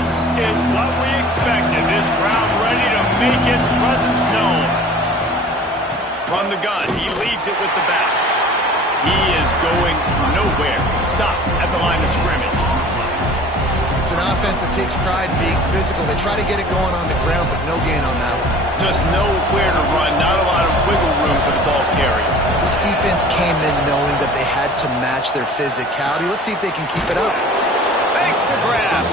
This is what we expected. This crowd ready to make its presence known. From the gun, he leaves it with the bat. He is going nowhere. Stop at the line of scrimmage. It's an offense that takes pride in being physical. They try to get it going on the ground, but no gain on that one. Just nowhere to run. Not a lot of wiggle room for the ball carrier. This defense came in knowing that they had to match their physicality. Let's see if they can keep it up. Makes the grab.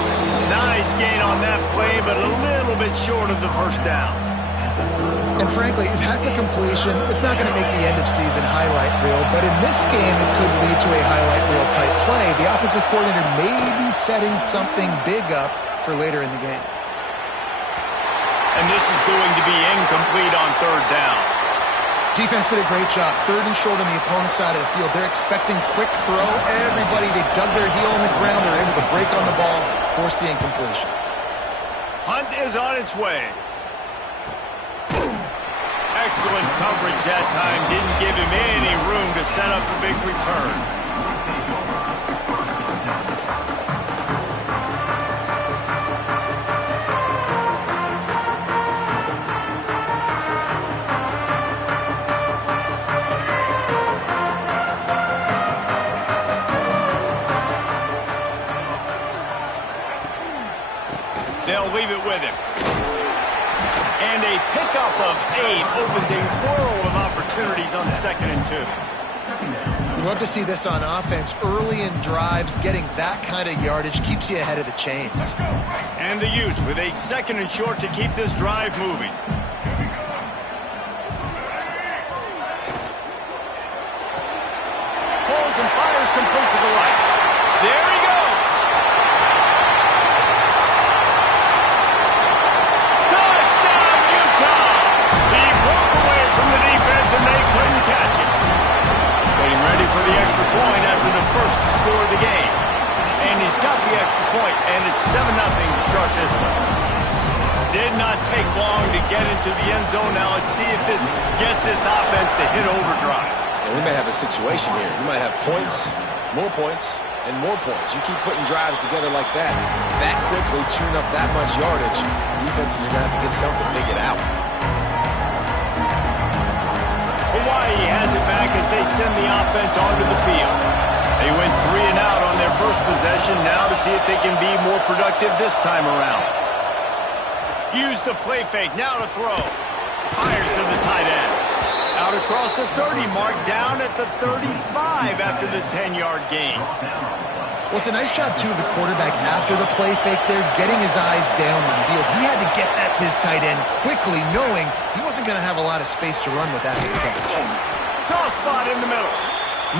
Nice gain on that play, but a little bit short of the first down. And frankly, if that's a completion, it's not going to make the end-of-season highlight reel, but in this game, it could lead to a highlight reel-type play. The offensive coordinator may be setting something big up for later in the game. And this is going to be incomplete on third down. Defense did a great job. Third and short on the opponent's side of the field. They're expecting quick throw. Everybody, they dug their heel on the ground. They're able to break on the ball, force the incompletion. Hunt is on its way. Excellent coverage that time. Didn't give him any room to set up a big return. They'll leave it with him. And a pickup of 8 opens a world of opportunities on 2nd and 2. You love to see this on offense. Early in drives, getting that kind of yardage keeps you ahead of the chains. And the Utes with a 2nd and short to keep this drive moving. Holds and fires complete to the right. There he goes. For the extra point after the first score of the game. And he's got the extra point, and it's 7-0 to start this one. Did not take long to get into the end zone. Now let's see if this gets this offense to hit overdrive. And we may have a situation here. We might have points, and more points. You keep putting drives together like that quickly, chewing up that much yardage, defenses are going to have to get something figured out. Hawaii has it back as they send the offense onto the field. They went 3 and out on their first possession. Now to see if they can be more productive this time around. Use the play fake. Now to throw. Fires to the tight end. Out across the 30 mark. Down at the 35 after the 10-yard gain. Well, it's a nice job, too, of the quarterback after the play fake there, getting his eyes down the field. He had to get that to his tight end quickly, knowing he wasn't going to have a lot of space to run with that catch. Soft spot in the middle.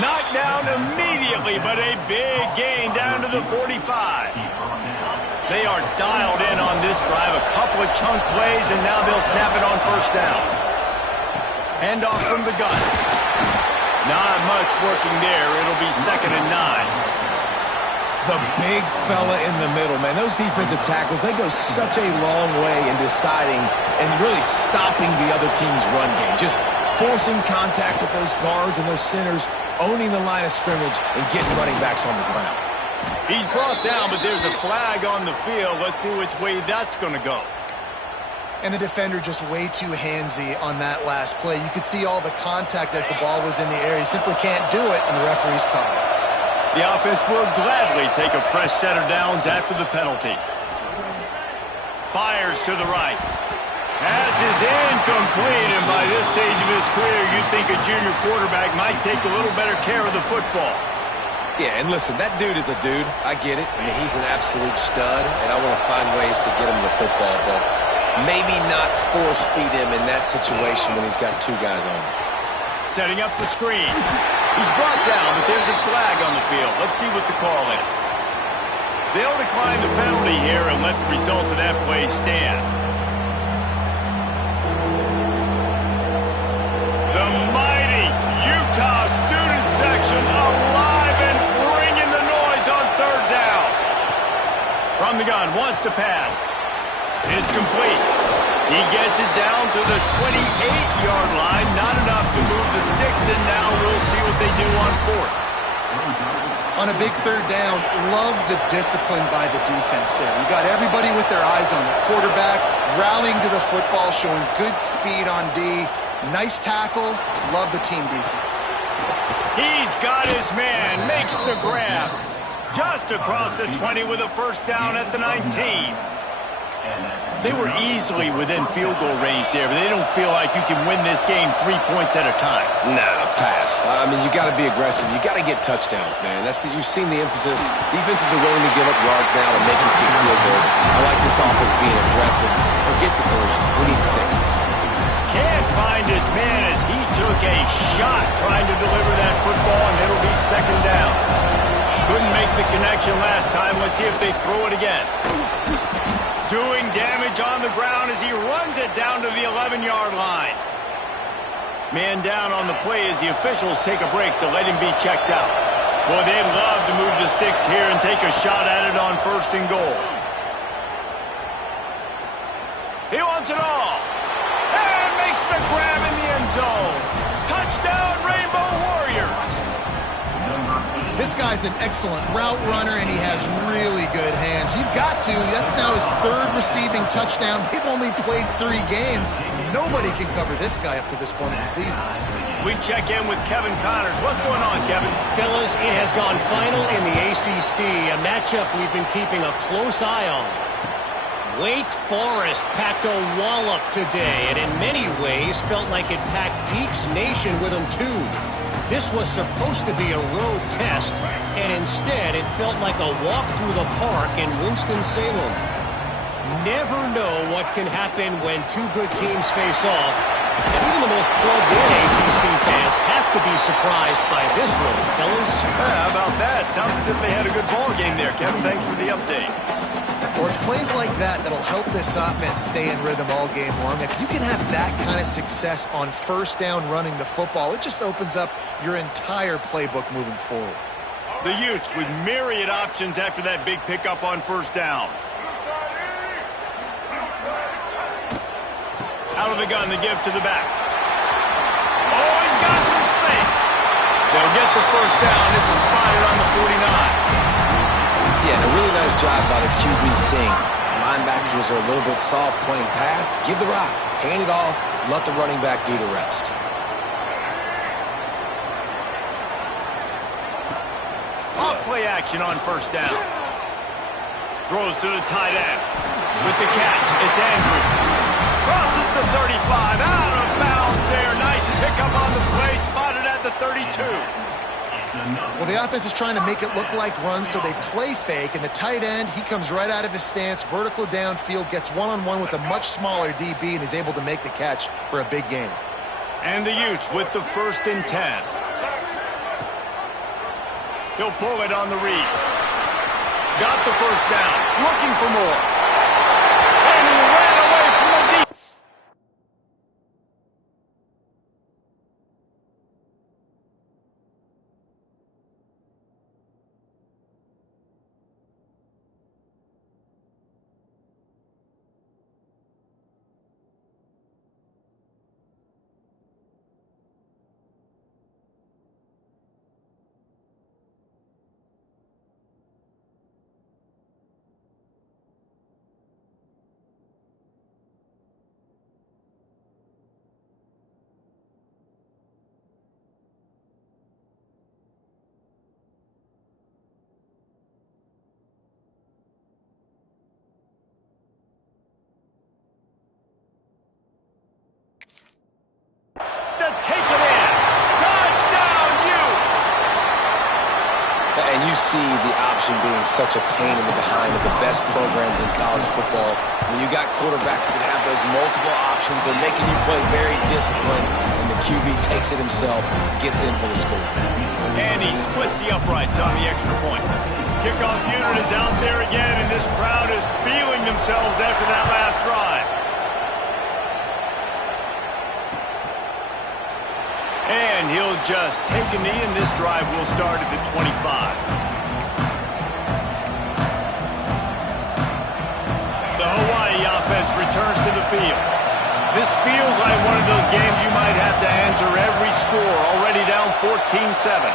Knocked down immediately, but a big gain down to the 45. They are dialed in on this drive. A couple of chunk plays, and now they'll snap it on first down. Handoff from the gun. Not much working there. It'll be 2nd and 9. The big fella in the middle, man. Those defensive tackles, they go such a long way in deciding and really stopping the other team's run game. Just forcing contact with those guards and those centers, owning the line of scrimmage, and getting running backs on the ground. He's brought down, but there's a flag on the field. Let's see which way that's going to go. And the defender just way too handsy on that last play. You could see all the contact as the ball was in the air. He simply can't do it, and the referee's called it. The offense will gladly take a fresh set of downs after the penalty. Fires to the right. Pass is incomplete, and by this stage of his career, you'd think a junior quarterback might take a little better care of the football. Yeah, and listen, that dude is a dude. I get it. I mean, he's an absolute stud, and I want to find ways to get him the football, but maybe not force feed him in that situation when he's got 2 guys on him. Setting up the screen. He's brought down, but there's a flag on the field. Let's see what the call is. They'll decline the penalty here and let the result of that play stand. The mighty Utah student section alive and bringing the noise on third down. From the gun, wants to pass. It's complete. He gets it down to the 28-yard line. Not enough to move the sticks, and now we'll see what they do on 4th. On a big third down, love the discipline by the defense there. You got everybody with their eyes on the quarterback, rallying to the football, showing good speed on D. Nice tackle. Love the team defense. He's got his man, makes the grab. Just across the 20 with a first down at the 19. They were easily within field goal range there, but they don't feel like you can win this game 3 points at a time. No, pass. I mean, you got to be aggressive. You got to get touchdowns, man. You've seen the emphasis. Defenses are willing to give up yards now to make you kick field goals. I like this offense being aggressive. Forget the threes. We need sixes. Can't find his man as he took a shot trying to deliver that football, and it'll be second down. Couldn't make the connection last time. Let's see if they throw it again. Doing damage on the ground as he runs it down to the 11-yard line. Man down on the play as the officials take a break to let him be checked out. Boy, they'd love to move the sticks here and take a shot at it on first and goal. He wants it all. And makes the grab in the end zone. Touchdown, Rainbow Warriors. This guy's an excellent route runner, and he has really good hands. You've got to. That's now his third receiving touchdown. They've only played 3 games. Nobody can cover this guy up to this point in the season. We check in with Kevin Connors. What's going on, Kevin? Fellas, it has gone final in the ACC, a matchup we've been keeping a close eye on. Wake Forest packed a wallop today, and in many ways felt like it packed Deacs Nation with them too. This was supposed to be a road test, and instead it felt like a walk through the park in Winston-Salem. Never know what can happen when 2 good teams face off. Even the most plugged-in ACC fans have to be surprised by this one, fellas. How about that? Sounds as if they had a good ball game there, Kevin. Thanks for the update. Well, it's plays like that that'll help this offense stay in rhythm all game long. If you can have that kind of success on first down running the football, it just opens up your entire playbook moving forward. The Utes with myriad options after that big pickup on first down. Out of the gun to give to the back. Oh, he's got some space. They'll get the first down. It's spotted on the 49. Yeah, and a really nice job by the QB seeing linebackers are a little bit soft playing pass. Give the rock, hand it off, let the running back do the rest. Off play action on first down. Throws to the tight end. With the catch, it's Andrews. Crosses the 35, out of bounds there. Nice pickup on the play, spotted at the 32. Well, the offense is trying to make it look like runs, so they play fake, and the tight end, he comes right out of his stance, vertical downfield, gets one-on-one with a much smaller DB, and is able to make the catch for a big gain. And the Utes with the 1st and 10. He'll pull it on the read. Got the first down, looking for more. And he ran away from the deep. To take it in. Touchdown, Utes! And you see the option being such a pain in the behind of the best programs in college football. When you got quarterbacks that have those multiple options, they're making you play very disciplined, and the QB takes it himself, gets in for the score. And he splits the uprights on the extra point. Kickoff unit is out there again, and this crowd is feeling themselves after that last drive. And he'll just take a knee, and this drive will start at the 25. The Hawaii offense returns to the field. This feels like one of those games you might have to answer every score, already down 14-7.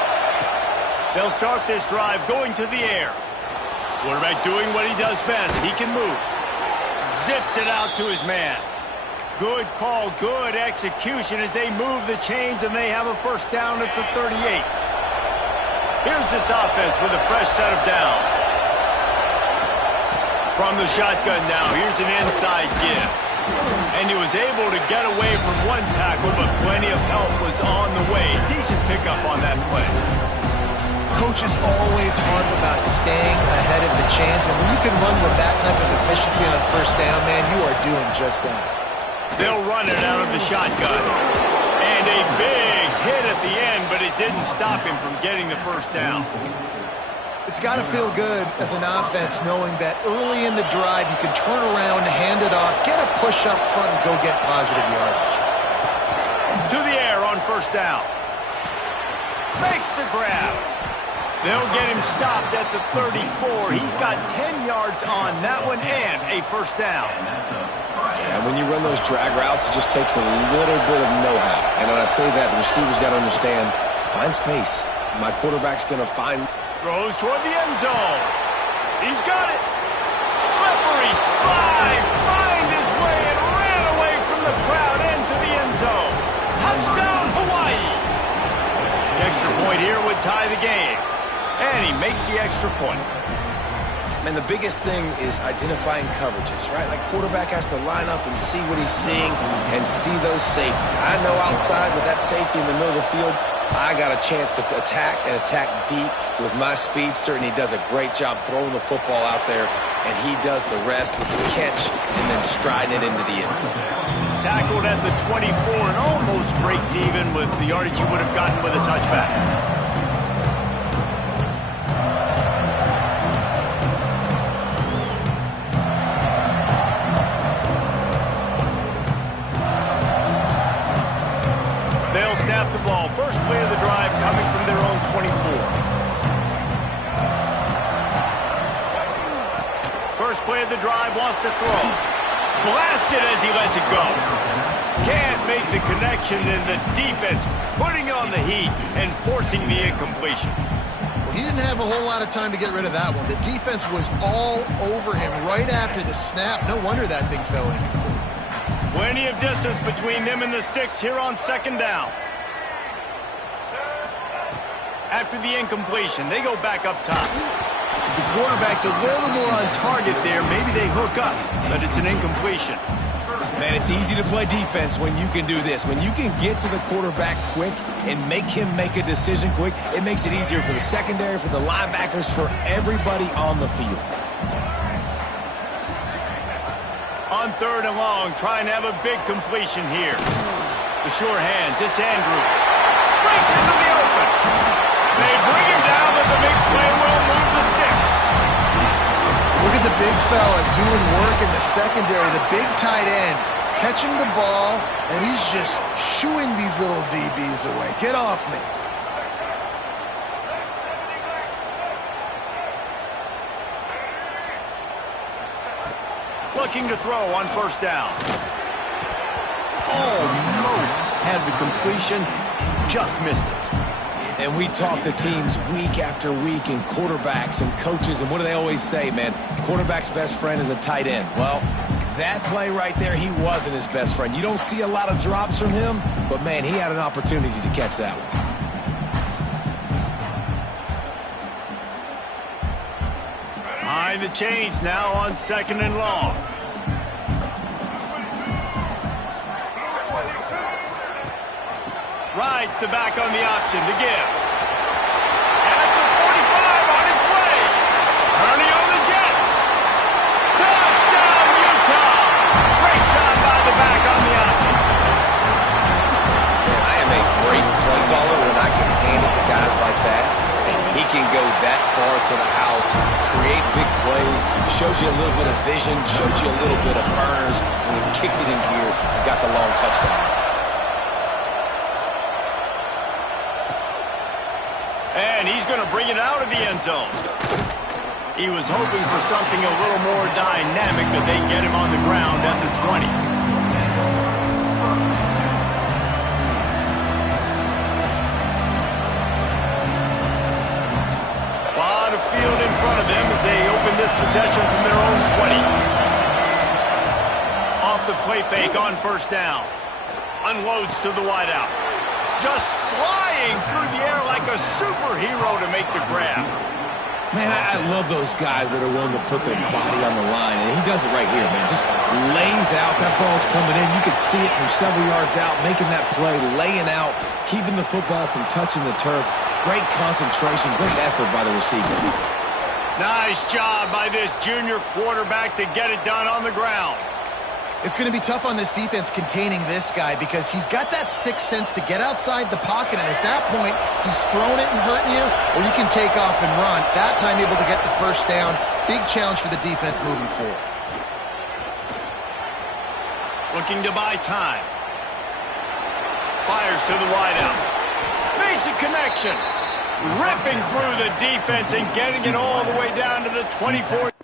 They'll start this drive going to the air. Quarterback doing what he does best. He can move. Zips it out to his man. Good call, good execution as they move the chains and they have a first down at the 38. Here's this offense with a fresh set of downs. From the shotgun now, here's an inside give. And he was able to get away from one tackle, but plenty of help was on the way. Decent pickup on that play. Coaches always harp about staying ahead of the chains, and when you can run with that type of efficiency on first down, man, you are doing just that. They'll run it out of the shotgun. And a big hit at the end, but it didn't stop him from getting the first down. It's got to feel good as an offense knowing that early in the drive you can turn around, hand it off, get a push up front, and go get positive yardage. To the air on first down. Makes the grab. They'll get him stopped at the 34. He's got 10 yards on that one and a first down. And when you run those drag routes, it just takes a little bit of know-how. And when I say that, the receiver's got to understand, find space. My quarterback's going to find... Throws toward the end zone. He's got it. Slippery slide. Find his way and ran away from the crowd into the end zone. Touchdown, Hawaii. The extra point here would tie the game. And he makes the extra point. And the biggest thing is identifying coverages, right? Like quarterback has to line up and see what he's seeing and see those safeties. I know outside with that safety in the middle of the field, I got a chance to attack and attack deep with my speedster, and he does a great job throwing the football out there, and he does the rest with the catch and then striding it into the end zone. Tackled at the 24 and almost breaks even with the yardage he would have gotten with a touchback. Snap the ball. First play of the drive coming from their own 24. First play of the drive wants to throw. Blasted as he lets it go. Can't make the connection, and the defense putting on the heat and forcing the incompletion. Well, he didn't have a whole lot of time to get rid of that one. The defense was all over him right after the snap. No wonder that thing fell incomplete. Plenty of distance between them and the sticks here on second down. After the incompletion, they go back up top. If the quarterback's a little more on target there, maybe they hook up, but it's an incompletion. Man, it's easy to play defense when you can do this. When you can get to the quarterback quick and make him make a decision quick, it makes it easier for the secondary, for the linebackers, for everybody on the field. On third and long, trying to have a big completion here. The sure hands, it's Andrews. Breaks into the open. They bring him down, but the big play will move the sticks. Look at the big fella doing work in the secondary, the big tight end, catching the ball, and he's just shooing these little DBs away. Get off me. Looking to throw on first down. Almost had the completion, just missed it. And we talk to teams week after week and quarterbacks and coaches, and what do they always say, man? Quarterback's best friend is a tight end. Well, that play right there, he wasn't his best friend. You don't see a lot of drops from him, but, man, he had an opportunity to catch that one. Behind the chains now on second and long. Rides the back on the option to give. At the 45 on its way. Turning on the Jets. Touchdown, Utah. Great job by the back on the option. Man, I am a great play caller when I can hand it to guys like that. And he can go that far to the house, create big plays, showed you a little bit of vision, showed you a little bit of burners. When he kicked it in here and got the long touchdown. And he's going to bring it out of the end zone. He was hoping for something a little more dynamic, but they get him on the ground at the 20. they open this possession from their own 20. Off the play fake on first down. Unloads to the wideout. Just flying through the air like a superhero to make the grab. Man, I love those guys that are willing to put their body on the line, and he does it right here, man. Just lays out. That ball's coming in. You can see it from several yards out, making that play, laying out, keeping the football from touching the turf. Great concentration, great effort by the receiver. Nice job by this junior quarterback to get it done on the ground. It's going to be tough on this defense containing this guy because he's got that sixth sense to get outside the pocket, and at that point, he's throwing it and hurting you, or you can take off and run. That time able to get the first down. Big challenge for the defense moving forward. Looking to buy time. Fires to the wideout. Makes a connection. Ripping through the defense and getting it all the way down to the 24.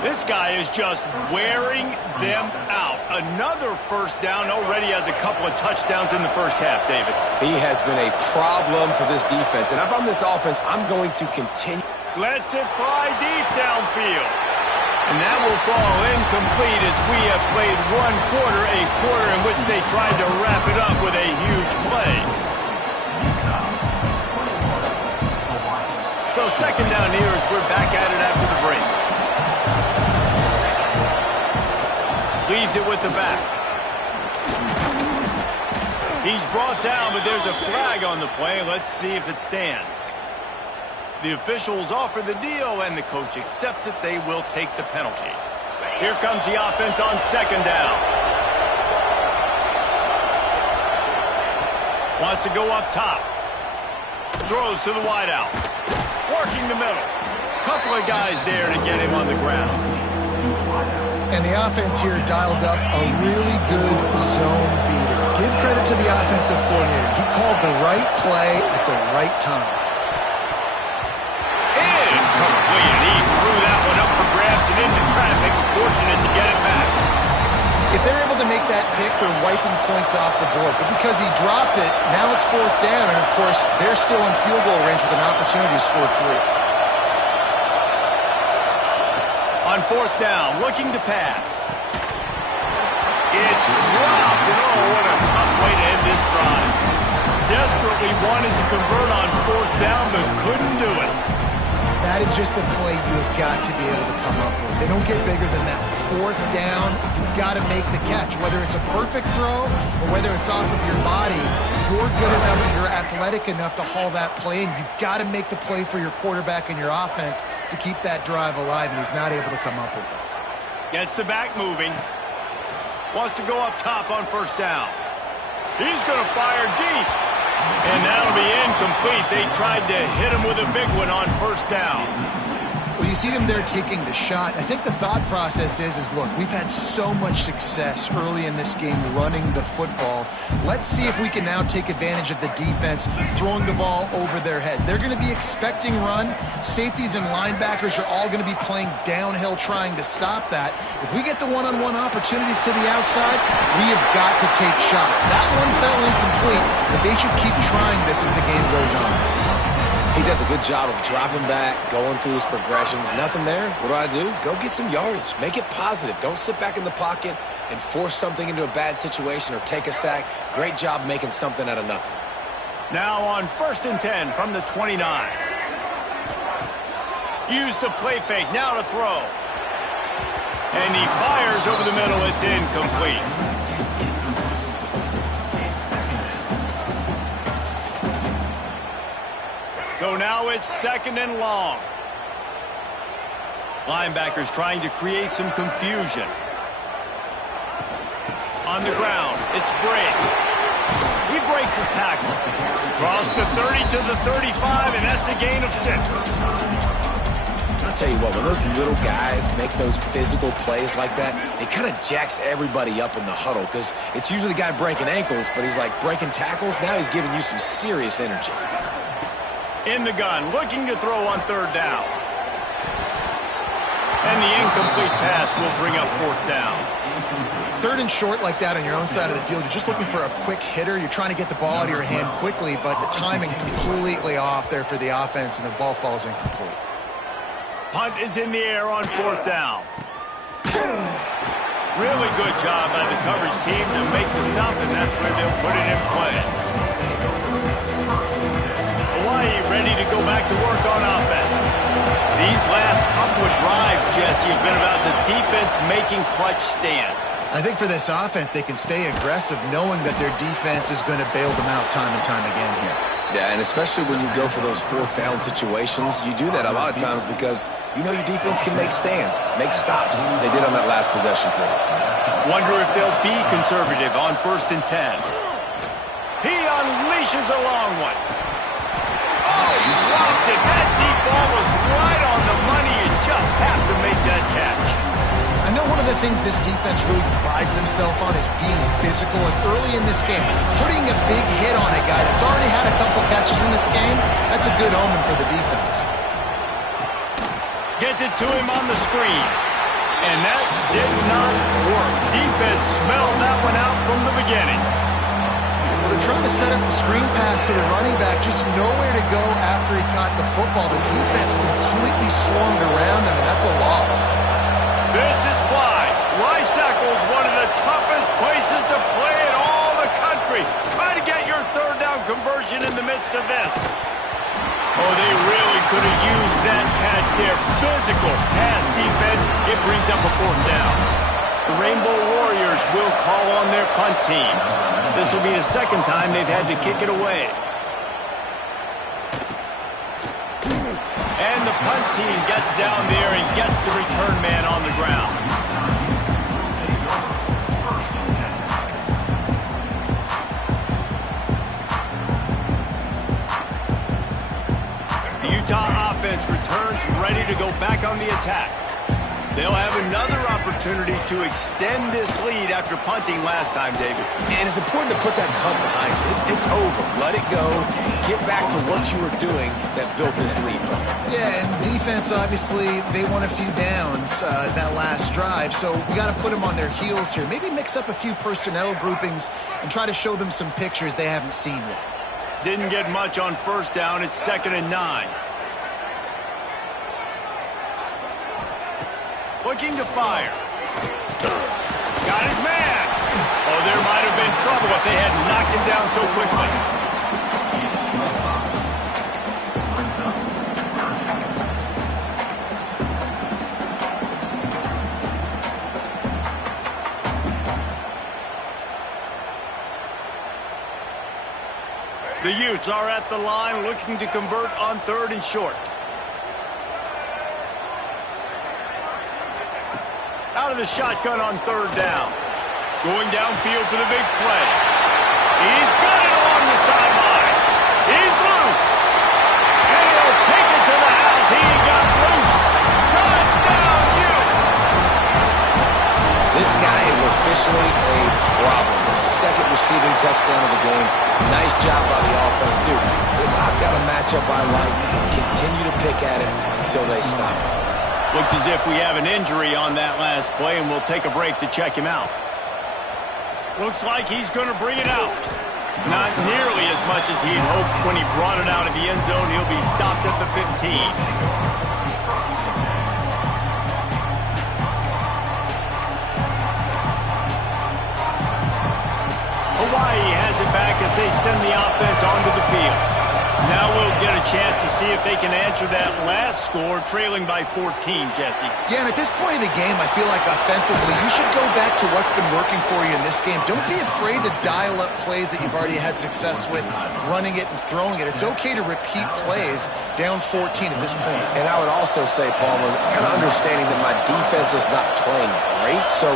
This guy is just wearing them out. Another first down, already has a couple of touchdowns in the first half, David. He has been a problem for this defense, and if I'm this offense, I'm going to continue. Lets it fly deep downfield. And that will fall incomplete as we have played one quarter, a quarter in which they tried to wrap it up with a huge play. So second down here as we're back at it after the break. Leaves it with the back. He's brought down, but there's a flag on the play. Let's see if it stands. The officials offer the deal, and the coach accepts it. They will take the penalty. Here comes the offense on second down. Wants to go up top. Throws to the wideout. Working the middle. Couple of guys there to get him on the ground. And the offense here dialed up a really good zone beater. Give credit to the offensive coordinator. He called the right play at the right time. Incomplete. He threw that one up for grabs and into traffic. Fortunate to get it back. If they're able to make that pick, they're wiping points off the board. But because he dropped it, now it's fourth down. And, of course, they're still in field goal range with an opportunity to score 3. On fourth down, looking to pass. It's dropped, and oh, what a tough way to end this drive. Desperately wanted to convert on fourth down, but couldn't do it. That is just a play you have got to be able to come up with. They don't get bigger than that. Fourth down, you've got to make the catch. Whether it's a perfect throw or whether it's off of your body, you're good enough and you're athletic enough to haul that play in. You've got to make the play for your quarterback and your offense to keep that drive alive, and he's not able to come up with it. Gets the back moving. Wants to go up top on first down. He's going to fire deep. And that'll be incomplete. They tried to hit him with a big one on first down. Well, you see them there taking the shot. I think the thought process is look, we've had so much success early in this game running the football. Let's see if we can now take advantage of the defense throwing the ball over their heads. They're going to be expecting run. Safeties and linebackers are all going to be playing downhill trying to stop that. If we get the one-on-one opportunities to the outside, we have got to take shots. That one fell incomplete, but they should keep trying this as the game goes on. He does a good job of dropping back, going through his progressions. Nothing there. What do? Go get some yardage. Make it positive. Don't sit back in the pocket and force something into a bad situation or take a sack. Great job making something out of nothing. Now on 1st and 10 from the 29. Use the play fake. Now to throw. And he fires over the middle. It's incomplete. So now it's 2nd and long. Linebackers trying to create some confusion. On the ground, it's Brigg. He breaks a tackle. Across the 30 to the 35, and that's a gain of 6. I'll tell you what, when those little guys make those physical plays like that, it kind of jacks everybody up in the huddle because it's usually the guy breaking ankles, but he's like breaking tackles. Now he's giving you some serious energy. In the gun, looking to throw on third down. And the incomplete pass will bring up fourth down. Third and short like that on your own side of the field, you're just looking for a quick hitter. You're trying to get the ball out of your hand quickly, but the timing completely off there for the offense, and the ball falls incomplete. Punt is in the air on fourth down. Really good job by the coverage team to make the stop, and that's where they'll put it in play. Hawaii ready to go back to work on offense. These last couple of drives, Jesse, have been about the defense making clutch stand. I think for this offense, they can stay aggressive knowing that their defense is going to bail them out time and time again here. Yeah, and especially when you go for those fourth down situations, you do that a lot of times because you know your defense can make stands, make stops. They did on that last possession for you. Wonder if they'll be conservative on 1st and 10. He unleashes a long one. Oh, he dropped it. That deep ball was right on the money. You just have to make that catch. I know one of the things this defense really prides themselves on is being physical, and early in this game, putting a big hit on a guy that's already had a couple catches in this game, that's a good omen for the defense. Gets it to him on the screen. And that did not work. Defense smelled that one out from the beginning. Well, they're trying to set up the screen pass to the running back, just nowhere to go after he caught the football. The defense completely swarmed around him, and that's a loss. This is why Lysakel's one of the toughest places to play in all the country. Try to get your third down conversion in the midst of this. Oh, they really could have used that catch there. Physical pass defense. It brings up a fourth down. The Rainbow Warriors will call on their punt team. This will be the second time they've had to kick it away. And the punt team gets down there and gets the return man on the ground. The Utah offense returns ready to go back on the attack. They'll have another opportunity to extend this lead after punting last time, David. And it's important to put that punt behind you. It's over. Let it go. Get back to what you were doing that built this lead. Yeah, and defense, obviously, they won a few downs that last drive, so we got to put them on their heels here. Maybe mix up a few personnel groupings and try to show them some pictures they haven't seen yet. Didn't get much on first down. It's 2nd and 9. Looking to fire. Got his man. Oh, there might have been trouble if they hadn't knocked him down so quickly. The Utes are at the line looking to convert on 3rd and short. Out of the shotgun on 3rd down. Going downfield for the big play. He's got it along the sideline. He's loose. And he'll take it to the house. He got loose. Touchdown, Utes. This guy is officially a problem. The second receiving touchdown of the game. Nice job by the offense. Dude, if I've got a matchup I like, continue to pick at it until they stop it. Looks as if we have an injury on that last play, and we'll take a break to check him out. Looks like he's going to bring it out. Not nearly as much as he'd hoped when he brought it out of the end zone. He'll be stopped at the 15. Hawaii has it back as they send the offense onto the field. Now we'll get a chance to see if they can answer that last score, trailing by 14, Jesse. Yeah, and at this point in the game, I feel like offensively, you should go back to what's been working for you in this game. Don't be afraid to dial up plays that you've already had success with, running it and throwing it. It's okay to repeat plays down 14 at this point. And I would also say, Palmer, kind of understanding that my defense is not playing great, so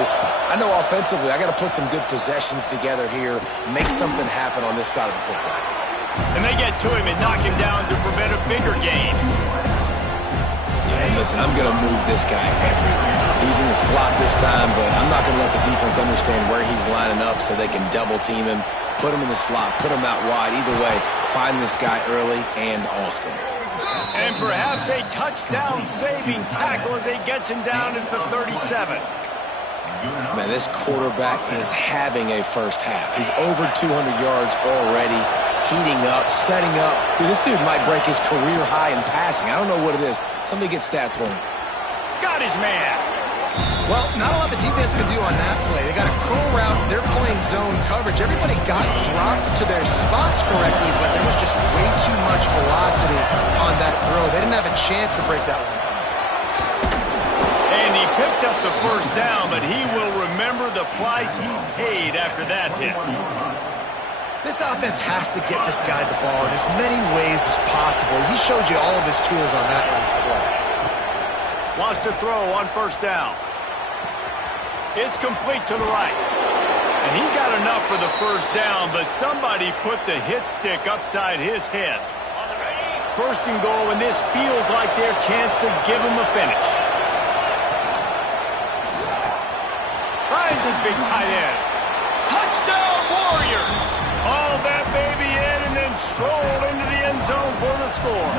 I know offensively I got to put some good possessions together here, make something happen on this side of the football. And they get to him and knock him down to prevent a bigger gain. And saying, listen, I'm going to move this guy everywhere. He's in the slot this time, but I'm not going to let the defense understand where he's lining up so they can double team him, put him in the slot, put him out wide. Either way, find this guy early and often. And perhaps a touchdown-saving tackle as he gets him down at the 37. Man, this quarterback is having a first half. He's over 200 yards already, heating up, setting up. Dude, this dude might break his career high in passing. I don't know what it is. Somebody get stats for him. Got his man. Well, not a lot the defense can do on that play. They got a curl route. They're playing zone coverage. Everybody got dropped to their spots correctly, but there was just way too much velocity on that throw. They didn't have a chance to break that one. And he picked up the first down, but he will remember the price he paid after that hit. This offense has to get this guy the ball in as many ways as possible. He showed you all of his tools on that last play. Wants to throw on first down. It's complete to the right. And he got enough for the first down, but somebody put the hit stick upside his head. First and goal, and this feels like their chance to give him a finish. Finds his big tight end. Touchdown, Warriors! Hauled that baby in and then strolled into the end zone for the score.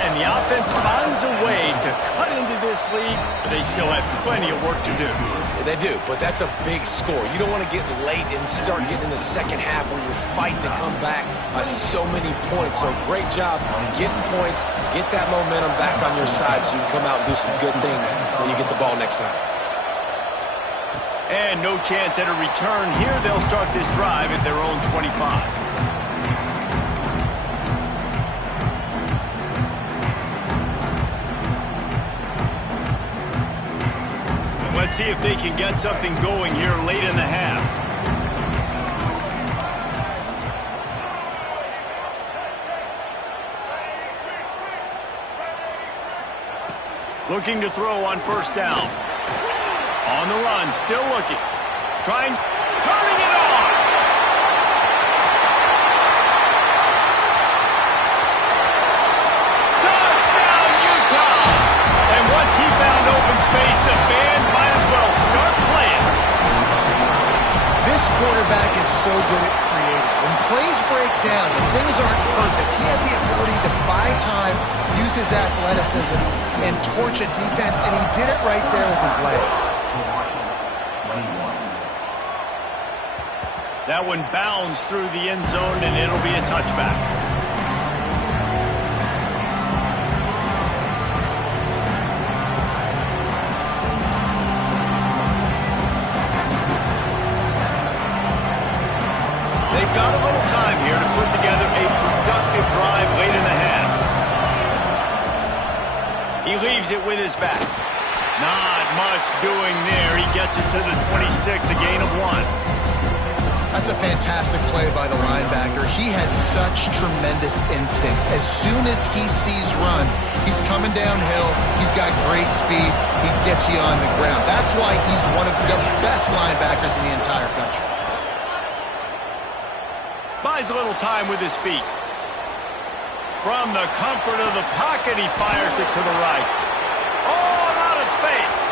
And the offense finds a way to cut into this lead, but they still have plenty of work to do. They do, but that's a big score. You don't want to get late and start getting in the second half where you're fighting to come back by so many points. So great job getting points, get that momentum back on your side so you can come out and do some good things when you get the ball next time. And no chance at a return here. They'll start this drive at their own 25. Let's see if they can get something going here late in the half. Looking to throw on first down. On the run, still looking. Turning it on. Touchdown, Utah! And once he found open space, the band might as well start playing. This quarterback is so good at creating. When plays break down, when things aren't perfect, he has the ability to buy time, use his athleticism, and torch a defense, and he did it right there with his legs. That one bounds through the end zone, and it'll be a touchback. They've got a little time here to put together a productive drive late in the half. He leaves it with his back. Not much doing there. He gets it to the 26, a gain of 1. That's a fantastic play by the linebacker. He has such tremendous instincts. As soon as he sees run, he's coming downhill. He's got great speed. He gets you on the ground. That's why he's one of the best linebackers in the entire country. Buys a little time with his feet. From the comfort of the pocket, he fires it to the right. Oh, out of space.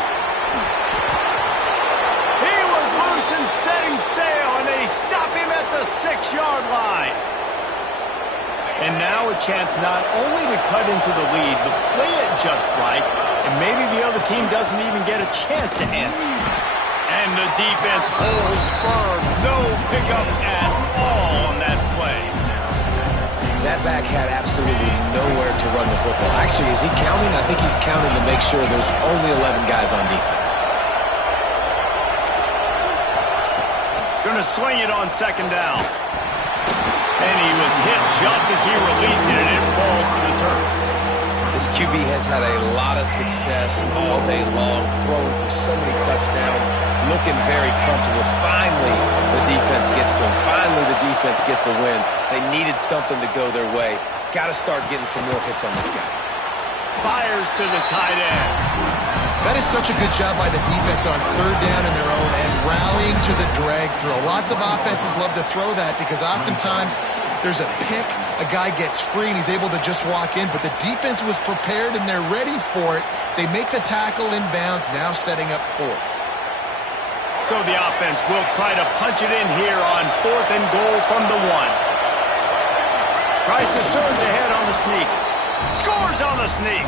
He was loose and setting sail, and they stop him at the 6-yard line. And now a chance not only to cut into the lead, but play it just right, and maybe the other team doesn't even get a chance to answer. And the defense holds firm. No pickup at all on that play. That back had absolutely nowhere to run the football. Actually, is he counting? I think he's counting to make sure there's only 11 guys on defense. Going to swing it on second down. And he was hit just as he released it, and it falls to the turf. This QB has had a lot of success all day long, throwing for so many touchdowns, looking very comfortable. Finally, the defense gets to him. Finally, the defense gets a win. They needed something to go their way. Got to start getting some more hits on this guy. Fires to the tight end. That is such a good job by the defense on third down in their own end, rallying to the drag throw. Lots of offenses love to throw that because oftentimes there's a pick a guy gets free and he's able to just walk in, but the defense was prepared and they're ready for it. They make the tackle inbounds, now setting up fourth. So the offense will try to punch it in here on 4th and goal from the 1. Tries to surge ahead on the sneak. Scores on the sneak.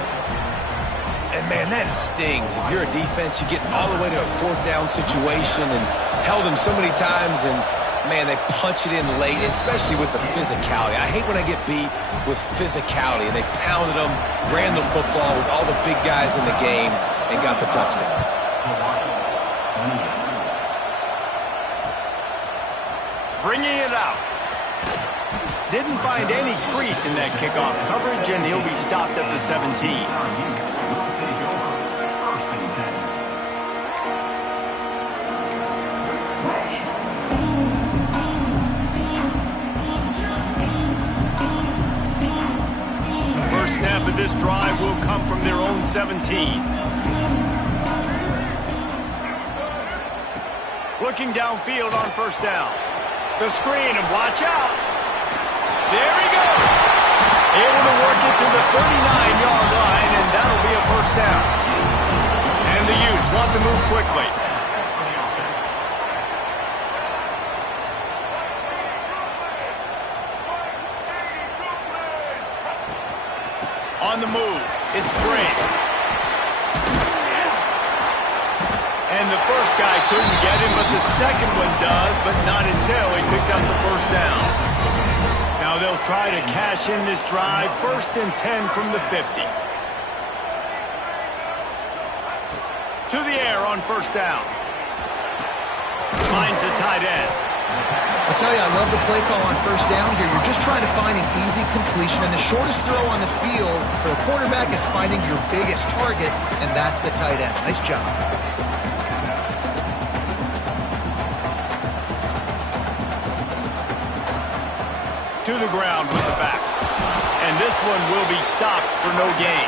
And, man, that stings. If you're a defense, you get all the way to a 4th down situation and held him so many times, and, man, they punch it in late, especially with the physicality. I hate when I get beat with physicality. And they pounded them, ran the football with all the big guys in the game, and got the touchdown. Bringing it out. Didn't find any crease in that kickoff coverage, and he'll be stopped at the 17. First snap of this drive will come from their own 17. Looking downfield on first down. The screen, and watch out. There he goes. Able to work it to the 39-yard line, and that'll be a first down. And the Utes want to move quickly. On the move, it's Brink. And the first guy couldn't get him, but the second one does, but not until he picks up the first down. Now they'll try to cash in this drive, 1st and 10 from the 50. To the air on first down. Finds the tight end. I'll tell you, I love the play call on first down here. You're just trying to find an easy completion, and the shortest throw on the field for the quarterback is finding your biggest target, and that's the tight end. Nice job. To the ground with the back. And this one will be stopped for no gain.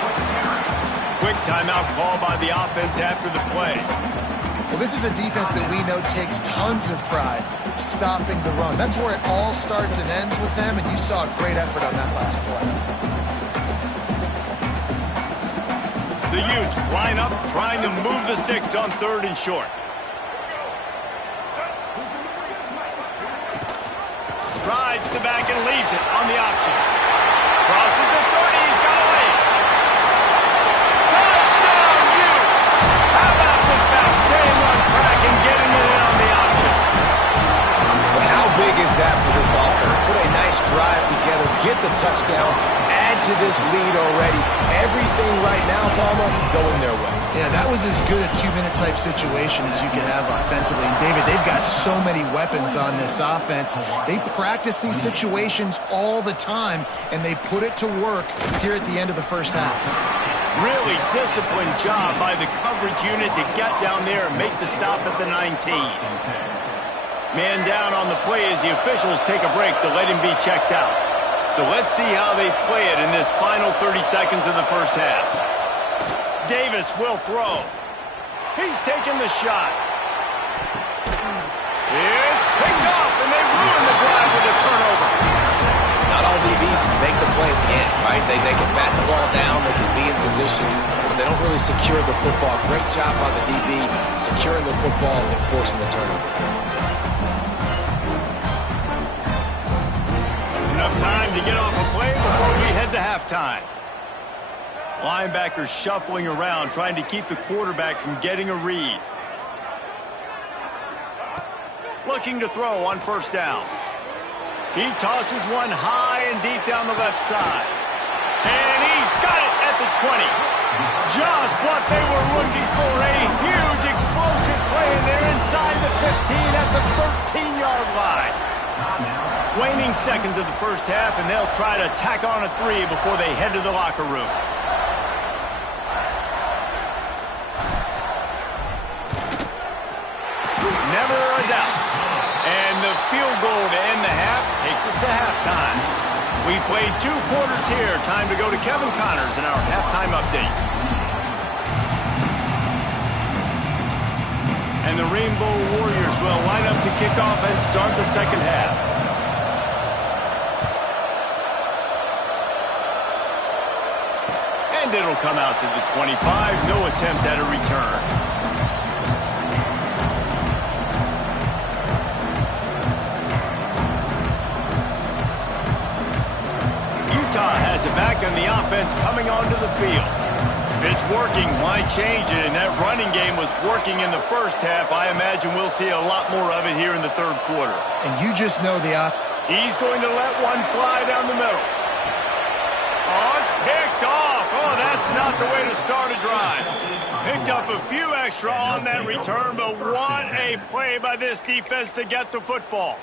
Quick timeout call by the offense after the play. Well, this is a defense that we know takes tons of pride stopping the run. That's where it all starts and ends with them, and you saw a great effort on that last play. The Utes line up, trying to move the sticks on 3rd and short. Rides the back and leaves it on the option. Crosses the 30, he's got away. Touchdown, Utes! How about this back staying on track and getting it in on the option? But how big is that for this offense? Put a nice drive together, get the touchdown, add to this lead already. Everything right now, Palmer, going their way. Yeah, that was as good a 2-minute type situation as you could have offensively. And David, they've got so many weapons on this offense. They practice these situations all the time, and they put it to work here at the end of the first half. Really disciplined job by the coverage unit to get down there and make the stop at the 19. Man down on the play as the officials take a break to let him be checked out. So let's see how they play it in this final 30 seconds of the first half. Davis will throw. He's taking the shot. It's picked off, and they ruin the drive with a turnover. Not all DBs make the play at the end, right? They can bat the ball down, they can be in position, but they don't really secure the football. Great job by the DB securing the football and forcing the turnover. Enough time to get off a play before we head to halftime. Linebackers shuffling around, trying to keep the quarterback from getting a read. Looking to throw on first down. He tosses one high and deep down the left side. And he's got it at the 20. Just what they were looking for. A huge explosive play, and they're inside the 15 at the 13-yard line. Waning seconds of the first half, and they'll try to tack on a 3 before they head to the locker room. Never a doubt. And the field goal to end the half takes us to halftime. We played 2 quarters here. Time to go to Kevin Connors in our halftime update. And the Rainbow Warriors will line up to kick off and start the second half. It'll come out to the 25. No attempt at a return. Utah has it back, and the offense coming onto the field. If it's working, why change it? And that running game was working in the first half. I imagine we'll see a lot more of it here in the third quarter. And you just know he's going to let one fly down the middle. Oh, it's picked off. Oh, that's not the way to start a drive. Picked up a few extra on that return, but what a play by this defense to get the football.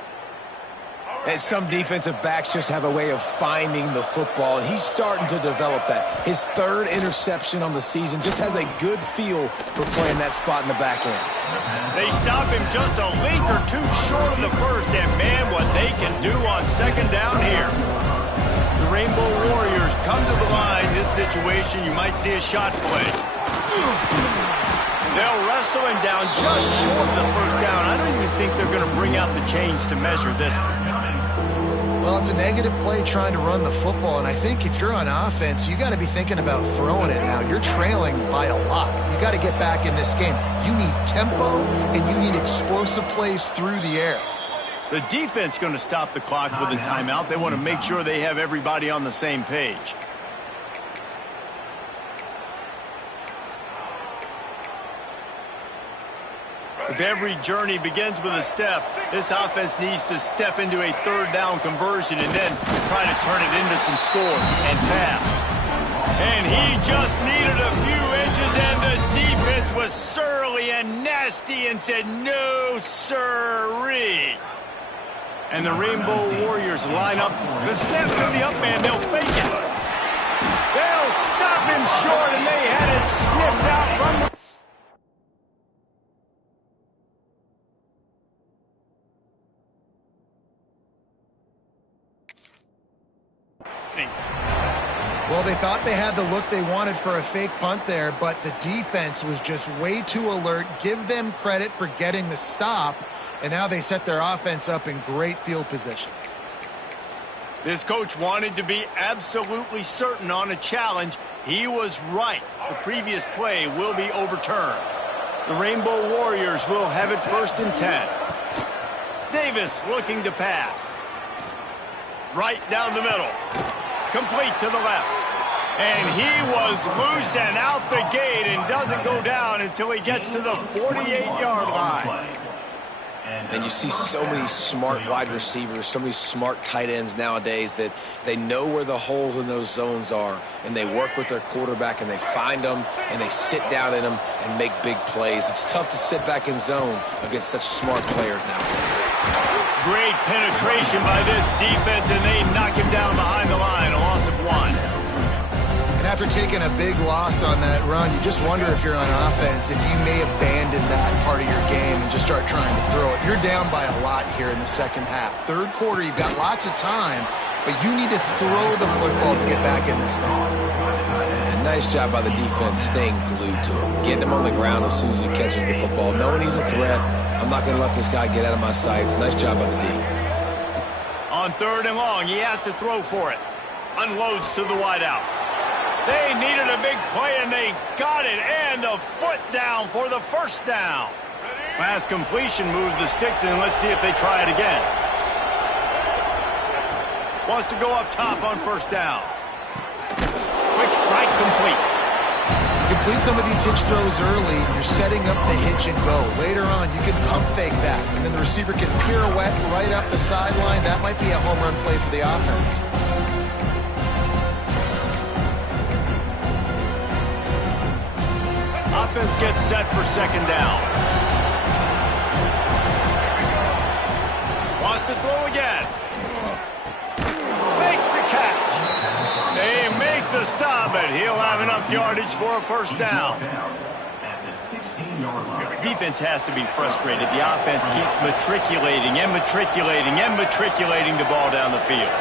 And some defensive backs just have a way of finding the football, and he's starting to develop that. His third interception on the season just has a good feel for playing that spot in the back end. They stop him just a link or two short of the first, and man, what they can do on second down here. The Rainbow Warriors come to the line. This situation, you might see a shot play. They'll wrestle him down just short of the first down. I don't even think they're going to bring out the chains to measure this one. Well, it's a negative play trying to run the football, and I think if you're on offense, you got to be thinking about throwing it now. You're trailing by a lot. You got to get back in this game. You need tempo, and you need explosive plays through the air. The defense going to stop the clock with a timeout. They want to make sure they have everybody on the same page. If every journey begins with a step, this offense needs to step into a third down conversion and then try to turn it into some scores, and fast. And he just needed a few inches, and the defense was surly and nasty and said, no, sirree. And the Rainbow Warriors line up. The snap to the up man, they'll fake it. They'll stop him short, and they had it sniffed out from the... Well, they thought they had the look they wanted for a fake punt there, but the defense was just way too alert. Give them credit for getting the stop, and now they set their offense up in great field position. This coach wanted to be absolutely certain on a challenge. He was right. The previous play will be overturned. The Rainbow Warriors will have it 1st and 10. Davis looking to pass. Right down the middle. Complete to the left. And he was loose and out the gate and doesn't go down until he gets to the 48-yard line. And you see so many smart wide receivers, so many smart tight ends nowadays that they know where the holes in those zones are, and they work with their quarterback, and they find them, and they sit down in them and make big plays. It's tough to sit back in zone against such smart players nowadays. Great penetration by this defense, and they knock him down behind the line, a loss of 1. And after taking a big loss on that run, you just wonder if you're on offense, if you may abandon that part of your game and just start trying to throw it. You're down by a lot here in the second half. Third quarter, you've got lots of time, but you need to throw the football to get back in this thing. And nice job by the defense staying glued to him, getting him on the ground as soon as he catches the football, knowing he's a threat. I'm not going to let this guy get out of my sights. Nice job by the D. On 3rd and long, he has to throw for it. Unloads to the wideout. They needed a big play, and they got it, and the foot down for the 1st down. Pass completion moves the sticks, and let's see if they try it again. Wants to go up top on 1st down. Quick strike complete. Complete some of these hitch throws early, you're setting up the hitch and go. Later on, you can pump fake that, and then the receiver can pirouette right up the sideline. That might be a home run play for the offense. Offense gets set for 2nd down. Wants to throw again. Makes the catch. They make the stop, but he'll have enough yardage for a 1st down. Defense has to be frustrated. The offense keeps matriculating and matriculating and matriculating the ball down the field.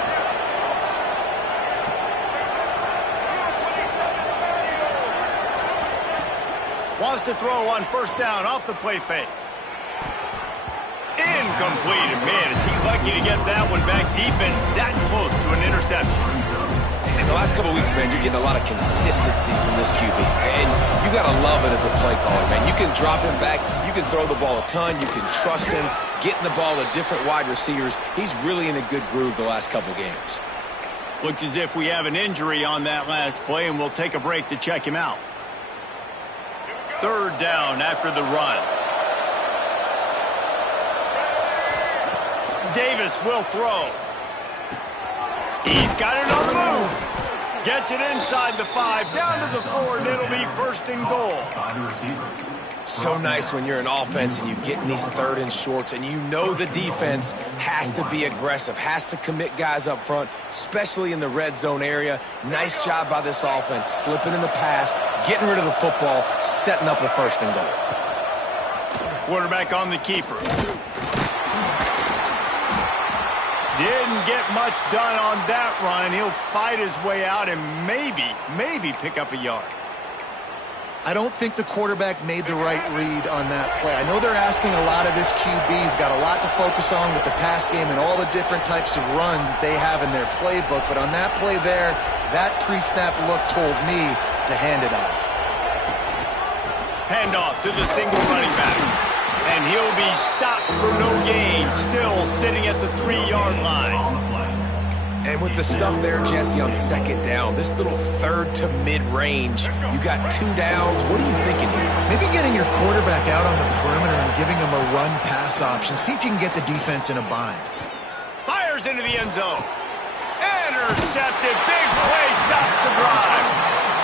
Wants to throw on 1st down off the play fake. Incomplete. And man, is he lucky to get that one back. Defense that close to an interception. The last couple of weeks, man, you're getting a lot of consistency from this QB. And you got to love it as a play caller, man. You can drop him back. You can throw the ball a ton. You can trust him, getting the ball to different wide receivers. He's really in a good groove the last couple games. Looks as if we have an injury on that last play, and we'll take a break to check him out. Third down after the run. Davis will throw. He's got it on the move. Gets it inside the 5, down to the 4, and it'll be first and goal. So nice when you're an offense and you get in these third and shorts and you know the defense has to be aggressive, has to commit guys up front, especially in the red zone area. Nice job by this offense, slipping in the pass, getting rid of the football, setting up a first and goal. Quarterback on the keeper. Didn't get much done on that run. He'll fight his way out and maybe pick up a yard. I don't think the quarterback made the right read on that play. I know they're asking a lot of his QBs, got a lot to focus on with the pass game and all the different types of runs that they have in their playbook. But on that play there, that pre-snap look told me to hand it off. Handoff to the single running back. And he'll be stopped for no gain, still sitting at the 3-yard line. And with the stuff there, Jesse, on second down, this little third to mid-range, you got 2 downs. What are you thinking here? Maybe getting your quarterback out on the perimeter and giving him a run-pass option. See if you can get the defense in a bind. Fires into the end zone. Intercepted. Big play stops the drive.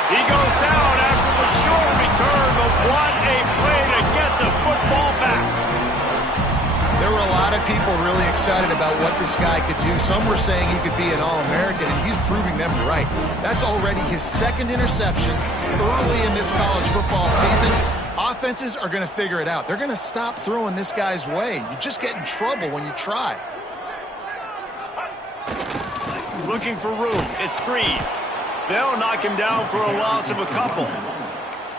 He goes down after the short return, but what a play to get the football back. There were a lot of people really excited about what this guy could do. Some were saying he could be an All-American, and he's proving them right. That's already his second interception early in this college football season. Offenses are going to figure it out. They're going to stop throwing this guy's way. You just get in trouble when you try. Looking for room. It's Green. They'll knock him down for a loss of a couple.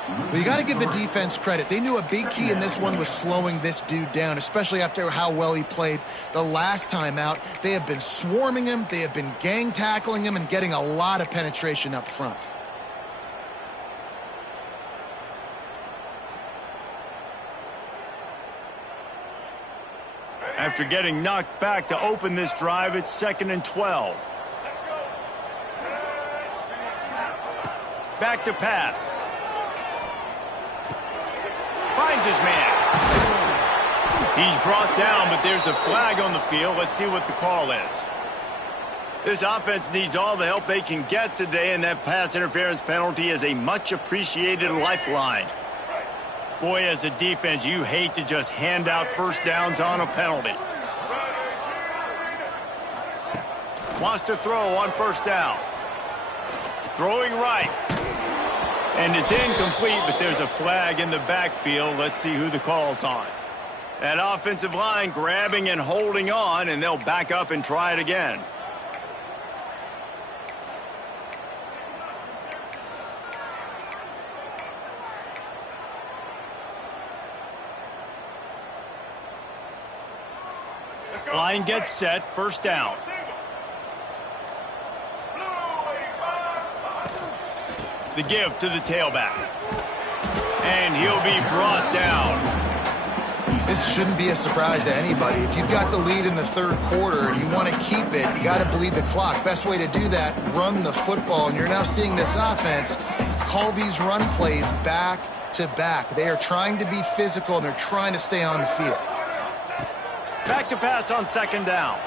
Well, you got to give the defense credit. They knew a big key in this one was slowing this dude down, especially after how well he played the last time out. They have been swarming him. They have been gang tackling him and getting a lot of penetration up front. After getting knocked back to open this drive, it's 2nd and 12. Back to pass. Finds his man. He's brought down, but there's a flag on the field. Let's see what the call is. This offense needs all the help they can get today, and that pass interference penalty is a much-appreciated lifeline. Boy, as a defense, you hate to just hand out first downs on a penalty. Wants to throw on first down. Throwing right. And it's incomplete, but there's a flag in the backfield. Let's see who the call's on. That offensive line grabbing and holding on, and they'll back up and try it again. Line gets set, first down. The give to the tailback. And he'll be brought down. This shouldn't be a surprise to anybody. If you've got the lead in the third quarter and you want to keep it, you got to bleed the clock. Best way to do that, run the football. And you're now seeing this offense call these run plays back to back. They are trying to be physical, and they're trying to stay on the field. Back to pass on second down.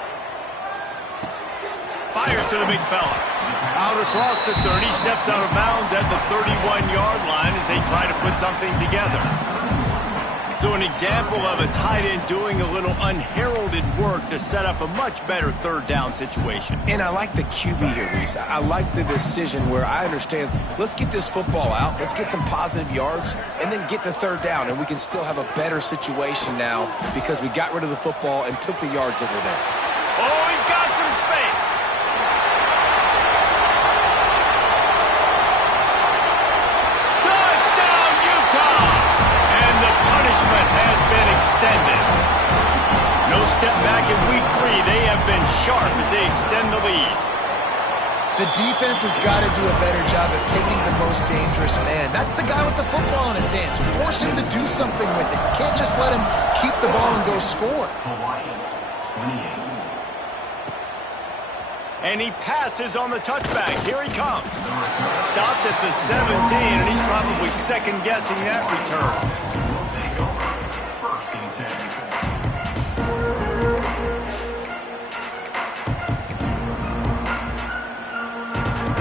Fires to the big fella. Out across the 30, steps out of bounds at the 31-yard line as they try to put something together. So an example of a tight end doing a little unheralded work to set up a much better third down situation. And I like the QB here, Reese. I like the decision where I understand, let's get this football out, let's get some positive yards, and then get to third down, and we can still have a better situation now because we got rid of the football and took the yards that were there. Oh, he's got some space. Touchdown, Utah! And the punishment has been extended. No step back in week 3. They have been sharp as they extend the lead. The defense has got to do a better job of taking the most dangerous man. That's the guy with the football in his hands. Force him to do something with it. You can't just let him keep the ball and go score. And he passes on the touchback. Here he comes. Stopped at the 17, and he's probably second-guessing that return.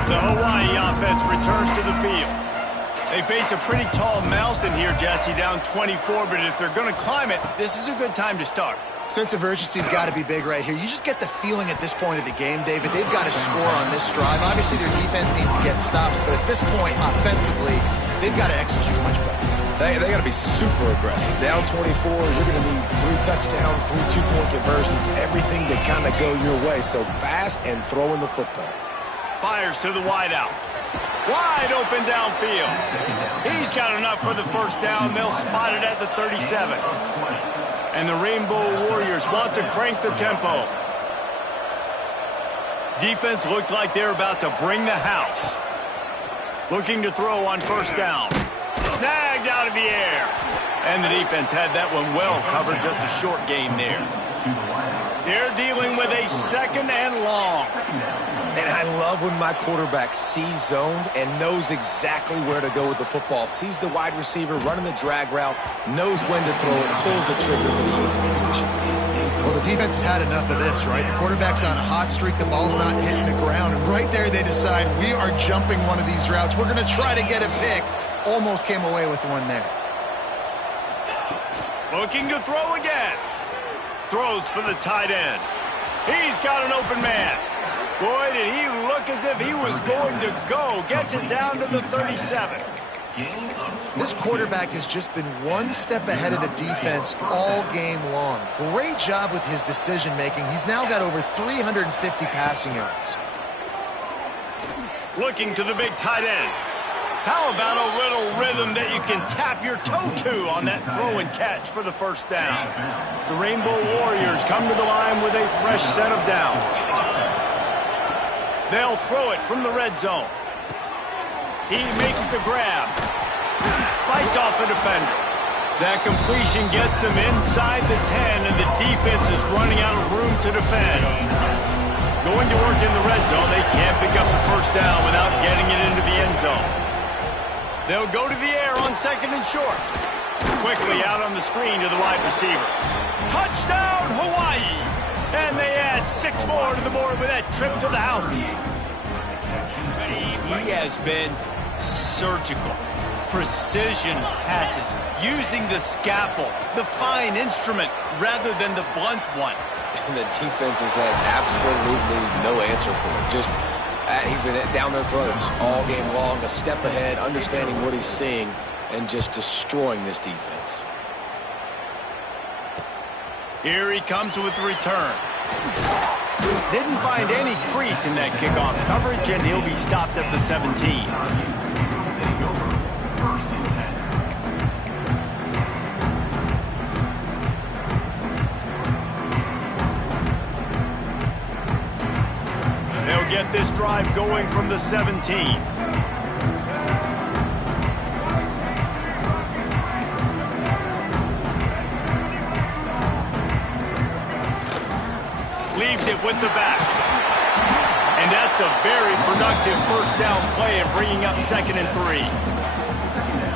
The Hawaii offense returns to the field. They face a pretty tall mountain here, Jesse, down 24, but if they're going to climb it, this is a good time to start. Sense of urgency's got to be big right here. You just get the feeling at this point of the game, David, they've got to score on this drive. Obviously, their defense needs to get stops, but at this point, offensively, they've got to execute much better. They got to be super aggressive. Down 24, you're going to need 3 touchdowns, 3 two-point conversions, everything to kind of go your way. So fast and throwing the football. Fires to the wideout. Wide open downfield. He's got enough for the first down. They'll spot it at the 37. And the Rainbow Warriors want to crank the tempo. Defense looks like they're about to bring the house. Looking to throw on first down. Snagged out of the air. And the defense had that one well covered, just a short gain there. They're dealing with a second and long. And I love when my quarterback sees zoned and knows exactly where to go with the football. Sees the wide receiver running the drag route, knows when to throw it, pulls the trigger for the easy completion. Well, the defense has had enough of this, right? The quarterback's on a hot streak. The ball's not hitting the ground. And right there they decide, we are jumping one of these routes. We're going to try to get a pick. Almost came away with one there. Looking to throw again. Throws for the tight end. He's got an open man. Boy, did he look as if he was going to go. Gets it down to the 37. This quarterback has just been one step ahead of the defense all game long. Great job with his decision-making. He's now got over 350 passing yards. Looking to the big tight end. How about a little rhythm that you can tap your toe to on that throw and catch for the first down? The Rainbow Warriors come to the line with a fresh set of downs. They'll throw it from the red zone. He makes the grab. Fights off a defender. That completion gets them inside the 10, and the defense is running out of room to defend. Going to work in the red zone, they can't pick up the first down without getting it into the end zone. They'll go to the air on second and short. Quickly out on the screen to the wide receiver. Touchdown, Hawaii! And they add 6 more to the board with that trip to the house. He has been surgical. Precision passes. Using the scalpel, the fine instrument, rather than the blunt one. And the defense has had absolutely no answer for it. Just he's been down their throats all game long, a step ahead, understanding what he's seeing, and just destroying this defense. Here he comes with the return. Didn't find any crease in that kickoff coverage, and he'll be stopped at the 17. They'll get this drive going from the 17. Leaves it with the back. And that's a very productive first down play and bringing up 2nd and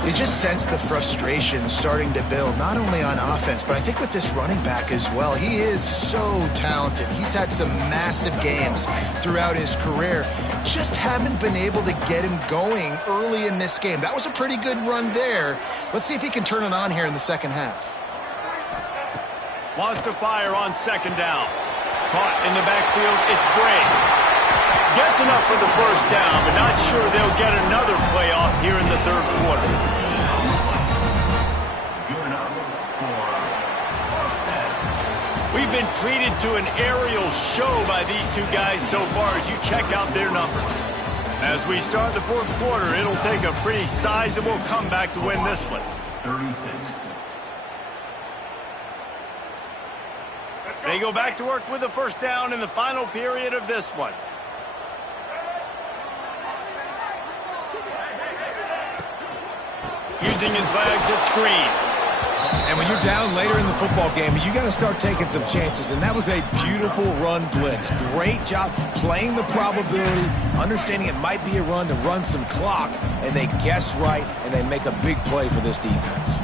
3. You just sense the frustration starting to build, not only on offense, but I think with this running back as well. He is so talented. He's had some massive games throughout his career. Just haven't been able to get him going early in this game. That was a pretty good run there. Let's see if he can turn it on here in the second half. Wants to fire on 2nd down. Caught in the backfield, it's Bray. Gets enough for the first down, but not sure they'll get another play off here in the 3rd quarter. We've been treated to an aerial show by these two guys so far as you check out their numbers. As we start the 4th quarter, it'll take a pretty sizable comeback to win this one. 36. They go back to work with the first down in the final period of this one. using his legs at screen. And when you're down later in the football game, you got to start taking some chances, and that was a beautiful run blitz. Great job playing the probability, understanding it might be a run to run some clock, and they guess right, and they make a big play for this defense.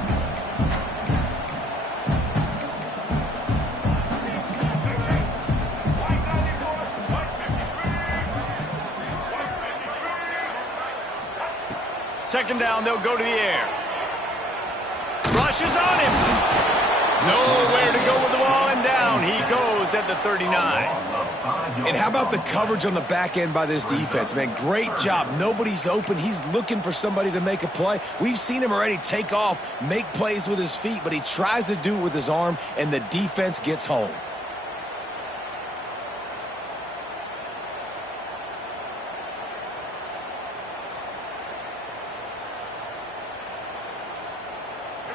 Second down, they'll go to the air. Rushes on him. Nowhere to go with the ball, and down he goes at the 39. And how about the coverage on the back end by this defense, man? Great job. Nobody's open. He's looking for somebody to make a play. We've seen him already take off, make plays with his feet, but he tries to do it with his arm, and the defense gets home.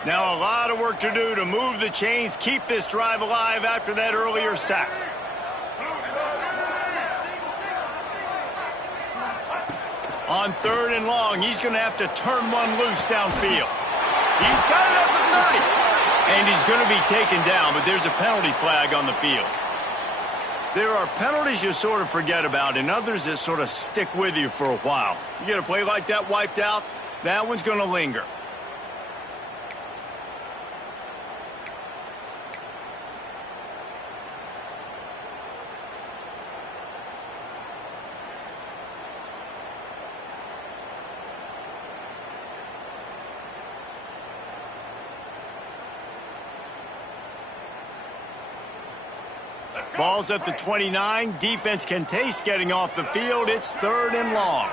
Now a lot of work to do to move the chains, keep this drive alive after that earlier sack. On third and long, he's going to have to turn one loose downfield. He's got it up to 30. And he's going to be taken down, but there's a penalty flag on the field. There are penalties you sort of forget about and others that sort of stick with you for a while. You get a play like that wiped out, that one's going to linger. Ball's at the 29. Defense can taste getting off the field. It's third and long.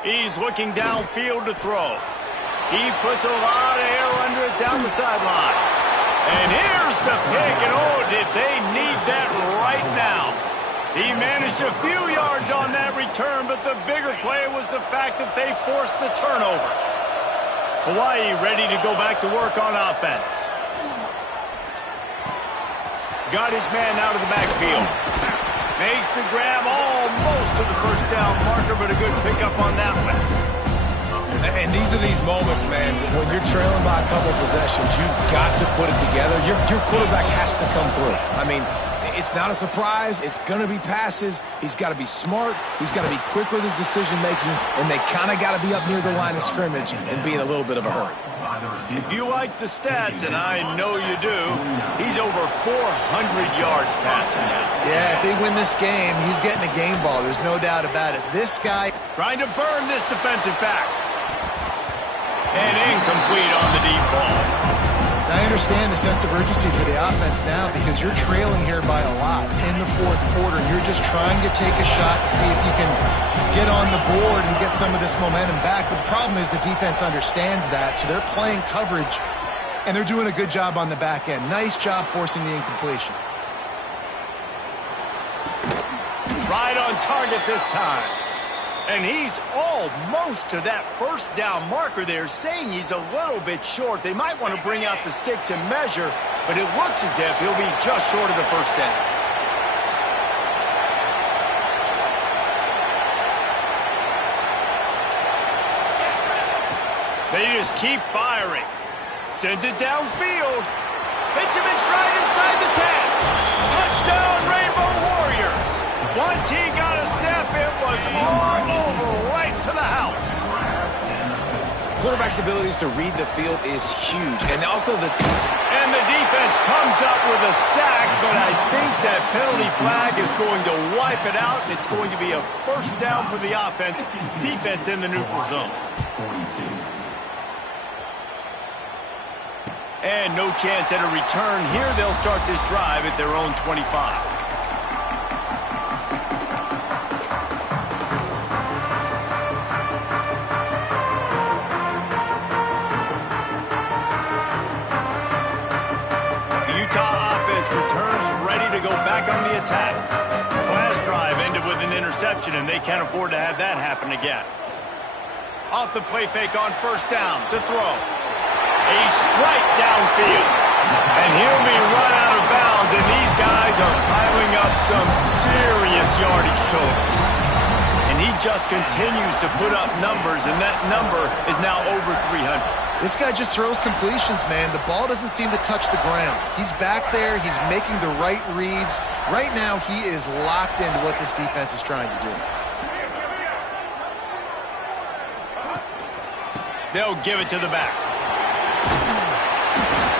He's looking downfield to throw. He puts a lot of air under it down the sideline. And here's the pick, and oh, did they need that right now. He managed a few yards on that return, but the bigger play was the fact that they forced the turnover. Hawaii ready to go back to work on offense. Got his man out of the backfield. Makes the grab almost to the first down marker, but a good pickup on that one. And these are these moments, man, when you're trailing by a couple of possessions, you've got to put it together. Your quarterback has to come through. I mean, it's not a surprise. It's going to be passes. He's got to be smart. He's got to be quick with his decision-making, and they kind of got to be up near the line of scrimmage and be in a little bit of a hurry. If you like the stats, and I know you do, he's over 400 yards passing now. Yeah, if they win this game, he's getting a game ball. There's no doubt about it. This guy trying to burn this defensive back. And incomplete on the deep ball. I understand the sense of urgency for the offense now because you're trailing here by a lot in the fourth quarter. You're just trying to take a shot to see if you can get on the board and get some of this momentum back. But the problem is the defense understands that, so they're playing coverage, and they're doing a good job on the back end. Nice job forcing the incompletion. Right on target this time. And he's almost to that first down marker there, saying he's a little bit short. They might want to bring out the sticks and measure, but it looks as if he'll be just short of the first down. They just keep firing. Sends it downfield. Hits him in stride inside the 10. Touchdown, Rainbow Warriors. Once he got a step, it was all over right to the house. Quarterback's abilities to read the field is huge. And also And the defense comes up with a sack, but I think that penalty flag is going to wipe it out. It's going to be a first down for the offense. Defense in the neutral zone. And no chance at a return here. They'll start this drive at their own 25. On the attack. Last drive ended with an interception, and they can't afford to have that happen again. Off the play fake on first down to throw. A strike downfield. And he'll be run out of bounds, and these guys are piling up some serious yardage total. And he just continues to put up numbers, and that number is now over 300. This guy just throws completions, man. The ball doesn't seem to touch the ground. He's back there. He's making the right reads. Right now, he is locked into what this defense is trying to do. They'll give it to the back.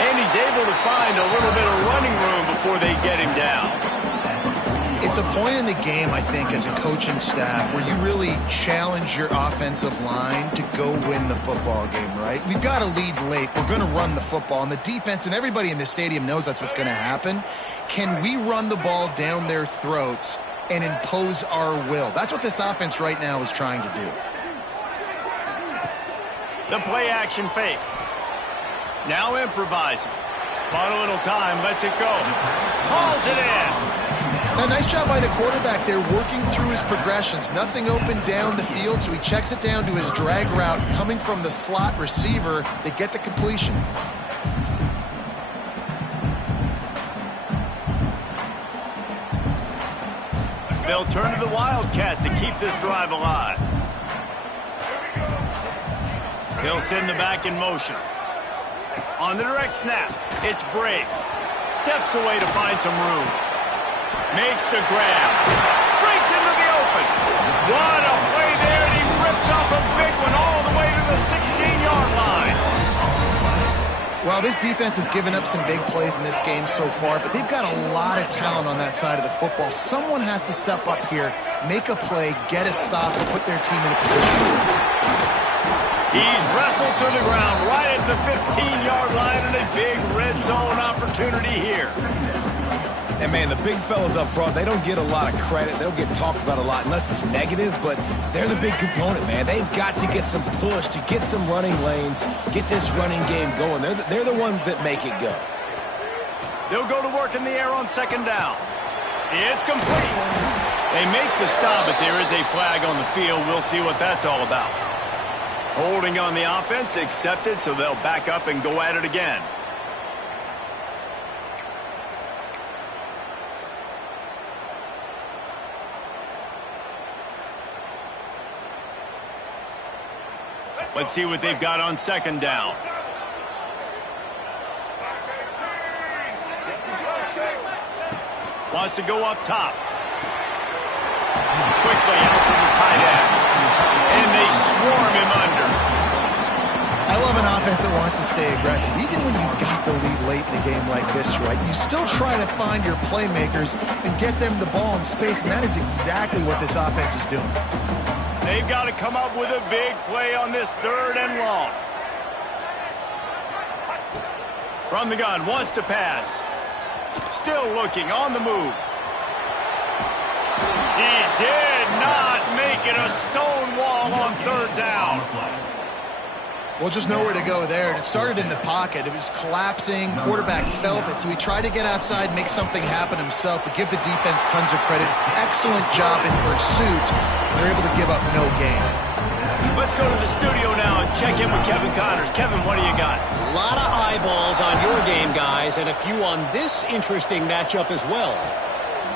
And he's able to find a little bit of running room before they get him down. It's a point in the game, I think, as a coaching staff where you really challenge your offensive line to go win the football game, right? We've got to lead late. We're going to run the football. And the defense and everybody in the stadium knows that's what's going to happen. Can we run the ball down their throats and impose our will? That's what this offense right now is trying to do. The play-action fake. Now improvising. Bought a little time, lets it go. Hauls it in. Now, nice job by the quarterback there working through his progressions. Nothing open down the field, so he checks it down to his drag route coming from the slot receiver. They get the completion. They'll turn to the Wildcat to keep this drive alive. They'll send the back in motion. On the direct snap, it's Brake. Steps away to find some room. Makes the grab. Breaks into the open. What a play there, and he rips off a big one all the way to the 16-yard line. Well, this defense has given up some big plays in this game so far, but they've got a lot of talent on that side of the football. Someone has to step up here, make a play, get a stop, and put their team in a position. He's wrestled to the ground right at the 15-yard line, and a big red zone opportunity here. And, man, the big fellas up front, they don't get a lot of credit. They don't get talked about a lot unless it's negative, but they're the big component, man. They've got to get some push, to get some running lanes, get this running game going. They're the ones that make it go. They'll go to work in the air on second down. It's complete. They make the stop, but there is a flag on the field. We'll see what that's all about. Holding on the offense, accepted, so they'll back up and go at it again. Let's see what they've got on second down. Wants to go up top. Quickly out to the tight end. And they swarm him under. I love an offense that wants to stay aggressive. Even when you've got the lead late in a game like this, right, you still try to find your playmakers and get them the ball in space, and that is exactly what this offense is doing. They've got to come up with a big play on this third and long. From the gun, wants to pass. Still looking, on the move. He did not make it a stone wall on third down. Well, just nowhere to go there. It started in the pocket. It was collapsing. Quarterback felt it, so he tried to get outside, make something happen himself, but give the defense tons of credit. Excellent job in pursuit. They're able to give up no gain. Let's go to the studio now and check in with Kevin Connors. Kevin, what do you got? A lot of eyeballs on your game, guys, and a few on this interesting matchup as well.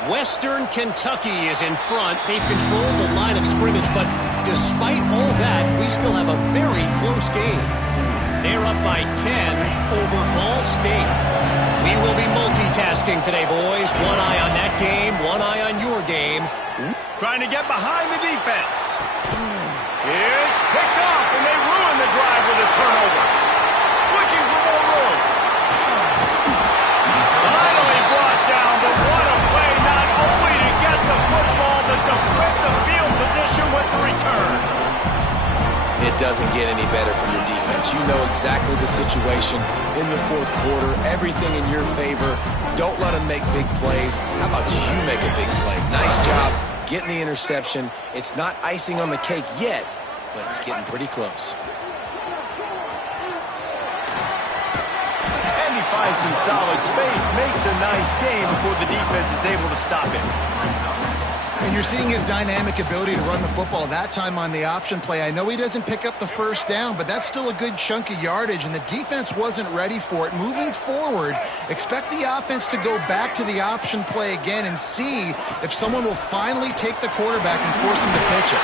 Western Kentucky is in front. They've controlled the line of scrimmage, but despite all that, we still have a very close game. They're up by 10 over Ball State. We will be multitasking today, boys. One eye on that game, one eye on your game. Trying to get behind the defense. It's picked off, and they ruin the drive with a turnover. Looking for more room. Finally brought down, but what a play, not only to get the football, but to flip the field position with the return. It doesn't get any better for your defense. You know exactly the situation in the fourth quarter, everything in your favor. Don't let them make big plays. How about you make a big play? Nice job getting the interception. It's not icing on the cake yet, but it's getting pretty close. And he finds some solid space, makes a nice game before the defense is able to stop him. And you're seeing his dynamic ability to run the football, that time on the option play. I know he doesn't pick up the first down, but that's still a good chunk of yardage, and the defense wasn't ready for it. Moving forward, expect the offense to go back to the option play again and see if someone will finally take the quarterback and force him to pitch it.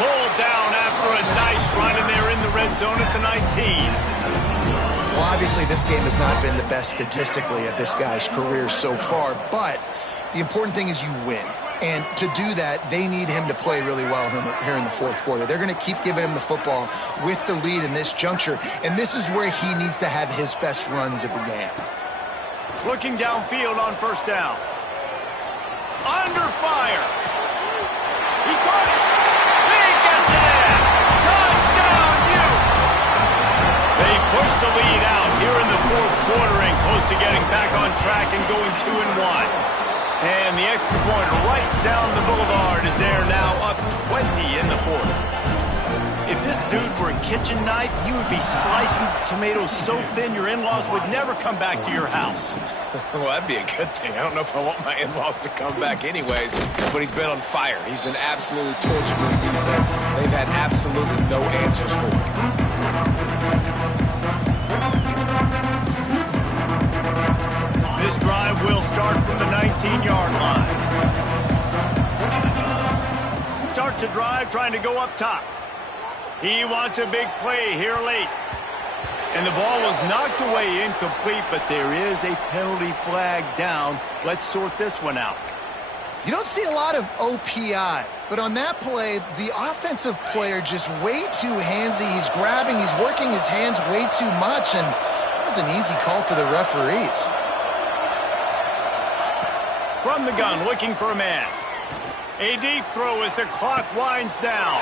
Pulled down after a nice run, and they're in the red zone at the 19. Well, obviously, this game has not been the best statistically of this guy's career so far, but the important thing is you win. And to do that, they need him to play really well here in the fourth quarter. They're going to keep giving him the football with the lead in this juncture, and this is where he needs to have his best runs of the game. Looking downfield on first down. Under fire. He caught it. He gets it in. Touchdown, Utes. They push the lead out here in the fourth quarter and close to getting back on track and going 2-1. And the extra point right down the boulevard is there now, up 20 in the fourth. If this dude were a kitchen knife, you would be slicing tomatoes so thin your in-laws would never come back to your house. Well, that'd be a good thing. I don't know if I want my in-laws to come back anyways, but he's been on fire. He's been absolutely torching this defense. They've had absolutely no answers for him. This drive will start from the 19-yard line. Starts a drive trying to go up top. He wants a big play here late. And the ball was knocked away incomplete, but there is a penalty flag down. Let's sort this one out. You don't see a lot of OPI, but on that play, the offensive player just way too handsy. He's grabbing, he's working his hands way too much, and that was an easy call for the referees. From the gun, looking for a man. A deep throw as the clock winds down.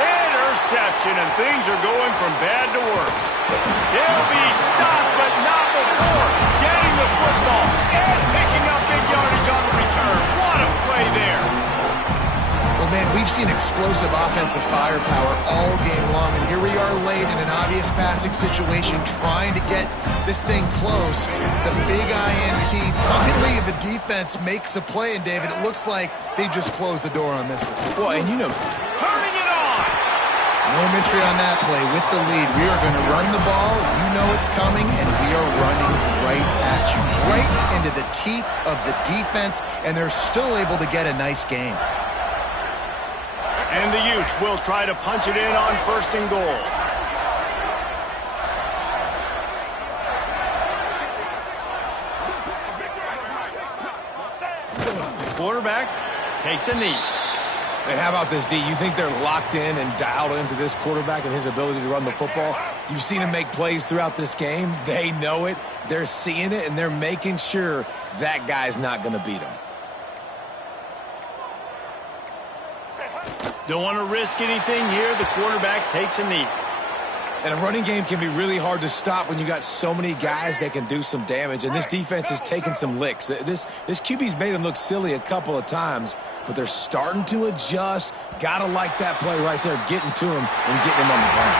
Interception, and things are going from bad to worse. He'll be stopped, but not before getting the football and picking up big yardage on the return. What a play there. Well, man, we've seen explosive offensive firepower all game long, and here we are late in an obvious passing situation trying to get this thing close. The big INT, finally the defense makes a play, and David, it looks like they just closed the door on this one. Well, and you know, Turning it on. No mystery on that play. With the lead, we are going to run the ball. You know it's coming, and we are running right at you, right into the teeth of the defense, and they're still able to get a nice game. And the Utes will try to punch it in on first and goal. The quarterback takes a knee. and how about this, D? You think they're locked in and dialed into this quarterback and his ability to run the football? You've seen him make plays throughout this game. They know it. They're seeing it, and they're making sure that guy's not going to beat him. Don't want to risk anything here. The quarterback takes a knee. And a running game can be really hard to stop when you got so many guys that can do some damage. And this defense is taking some licks. This QB's made them look silly a couple of times, but they're starting to adjust. Gotta like that play right there, getting to him and getting him on the ground.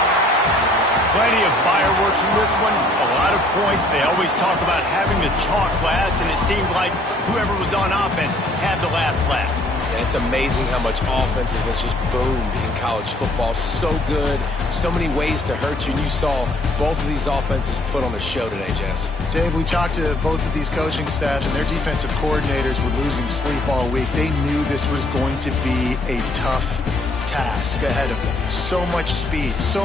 Plenty of fireworks in this one. A lot of points. They always talk about having the chalk last, and it seemed like whoever was on offense had the last laugh. And it's amazing how much offense has just boomed in college football. So good, so many ways to hurt you. And you saw both of these offenses put on a show today, Jess. Dave, we talked to both of these coaching staffs, and their defensive coordinators were losing sleep all week. They knew this was going to be a tough task ahead of them. So much speed, so